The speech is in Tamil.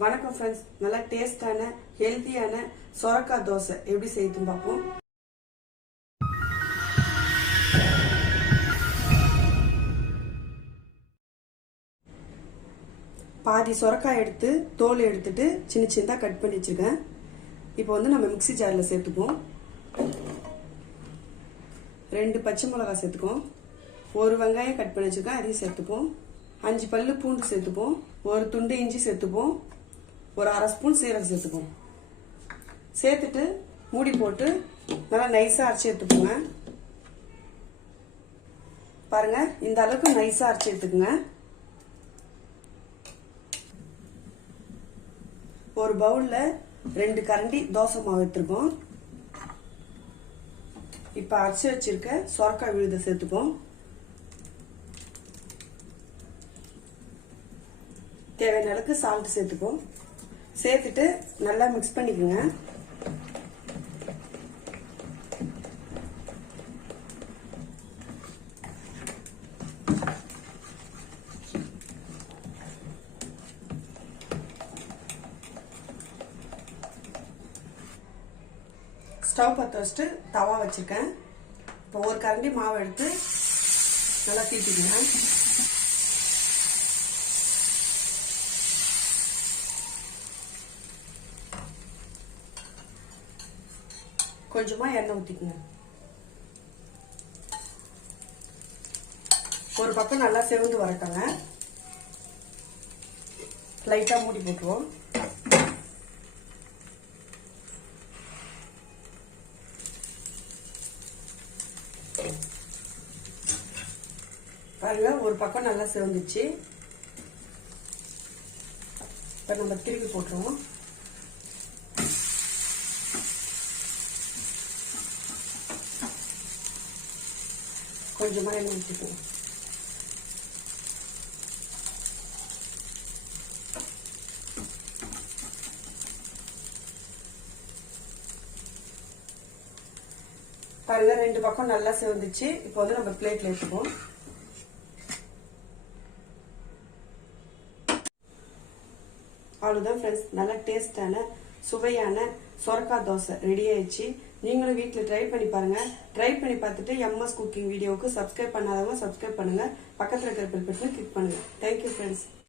வணக்கம் ஃப்ரெண்ட்ஸ், நல்ல டேஸ்டான ஹெல்த்தியான சொரக்காய் தோசை எப்படி செய்யுதுன்னு பார்ப்போம். பாதி சொரக்காய் எடுத்து தோல் எடுத்துட்டு சின்ன சின்னதாக கட் பண்ணி வச்சிருக்கேன். இப்போ நம்ம மிக்ஸி ஜாரில் சேர்த்துப்போம். 2 பச்சை மிளகாய் சேர்த்துப்போம். 1 வெங்காயம் கட் பண்ணி வச்சிருக்கேன், அதையும் சேர்த்துப்போம். 5 பல்லு பூண்டு சேர்த்துப்போம். 1 துண்டு இஞ்சி சேர்த்துப்போம். ஒரு 1/2 ஸ்பூன் சீரகம் சேர்த்துப்போம். சேர்த்துட்டு மூடி போட்டு நல்லா நைஸா அரைச்சி எடுத்துக்கோங்க. பாருங்க, இந்த அளவுக்கு நைஸா அரைச்சி எடுத்துக்கோங்க. ஒரு பவுல்ல 2 கரண்டி தோசை மாவு எடுத்துருக்கோம். இப்ப அரைச்சி வச்சிருக்க சொரக்காய் விழுதை சேர்த்துப்போம். தேவையான அளவுக்கு சால்ட் சேர்த்துப்போம். சேர்த்துட்டு நல்லா மிக்ஸ் பண்ணிக்கோங்க. ஸ்டவ் பற்ற வச்சுட்டு தவா வச்சிருக்கேன். இப்போ 1 கரண்டி மாவு எடுத்து நல்லா தீட்டிக்கோங்க. கொஞ்சமா எண்ணெய் ஊத்திக்கோங்க. ஒரு பக்கம் நல்லா செவந்து வரட்டாங்க. லைட்டா மூடி போட்டுருவோம். பாருங்க, ஒரு பக்கம் நல்லா செவந்துச்சு. இப்ப நம்ம திருப்பி போட்டுருவோம். கொஞ்சமா எண்ணெய் ஊற்றிக்குவோம். பாருங்க, 2 பக்கம் நல்லா செவந்துச்சு. இப்போ நம்ம பிளேட்ல எடுத்துப்போம். அவ்வளவுதான் ஃப்ரெண்ட்ஸ், நல்ல டேஸ்டான சுவையான சொரக்காய் தோசை ரெடி ஆயிடுச்சு. நீங்களும் வீட்டில் ட்ரை பண்ணி பாருங்க. ட்ரை பண்ணி பார்த்துட்டு எம்எஸ் குக்கிங் வீடியோவுக்கு சப்ஸ்கிரைப் பண்ணாதவங்க சப்ஸ்கிரைப் பண்ணுங்க. பக்கத்தில் இருக்கிற பெல் பட்டனை கிளிக் பண்ணுங்க. Thank you friends.